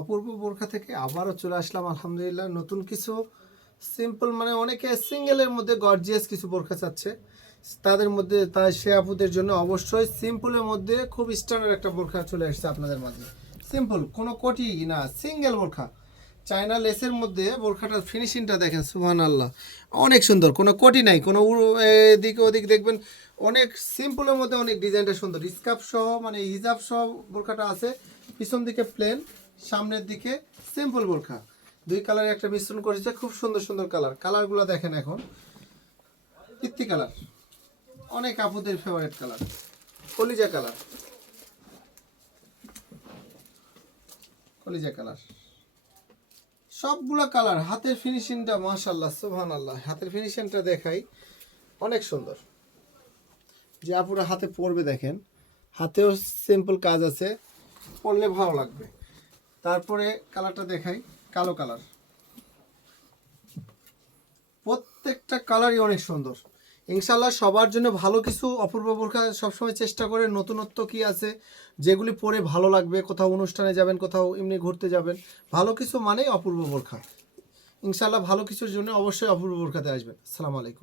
অপূর্ব বোরখা থেকে আবারও চলে আসলাম আলহামদুলিল্লাহ নতুন কিছু সিম্পল, মানে অনেকে সিঙ্গেলের মধ্যে গর্জিয়াস কিছু বোরখা চাচ্ছে, তাদের মধ্যে সে আপুদের জন্য অবশ্যই সিম্পলের মধ্যে খুব স্ট্যান্ডার্ড একটা বোরখা চলে আসছে আপনাদের মাঝে। সিম্পল, কোনো কোটি না, সিঙ্গেল বোরখা, চায়না লেসের মধ্যে বোরখাটার ফিনিশিংটা দেখেন, সুবহানাল্লাহ, অনেক সুন্দর, কোনো কোটি নাই, কোনো এদিকে ওদিক দেখবেন, অনেক সিম্পলের মধ্যে অনেক ডিজাইনটা সুন্দর, স্কার্ফ সহ মানে হিজাব সহ বোরখাটা আছে। পিছন দিকে প্লেন, সামনের দিকে সিম্পল বোরখা, দুই কালারে একটা মিশ্রণ করেছে, খুব সুন্দর সুন্দর কালার। কালারগুলো দেখেন, এখন কীর্তি কালার, অনেক আপুদের ফেভারিট কালার, কলিজা কালার, কলিজা কালার, সবগুলো কালার। হাতের ফিনিশিংটা মাশাআল্লাহ সুবহানাল্লাহ, হাতের ফিনিশিংটা দেখাই, অনেক সুন্দর। যে আপুরা হাতে পরবে দেখেন, হাতেও সিম্পল কাজ আছে, পরলে ভালো লাগবে। তারপরে কালারটা দেখাই, কালো কালার, প্রত্যেকটা কালারই অনেক সুন্দর। ইনশাল্লাহ সবার জন্য ভালো কিছু অপূর্ব বোরখা সবসময় চেষ্টা করে, নতুনত্ব কি আছে যেগুলি পরে ভালো লাগবে, কোথাও অনুষ্ঠানে যাবেন, কোথাও এমনি ঘুরতে যাবেন, ভালো কিছু মানেই অপূর্ব বোরখা। ইনশাল্লাহ ভালো কিছুর জন্য অবশ্যই অপূর্ব বোরখাতে আসবেন। আসসালামু আলাইকুম।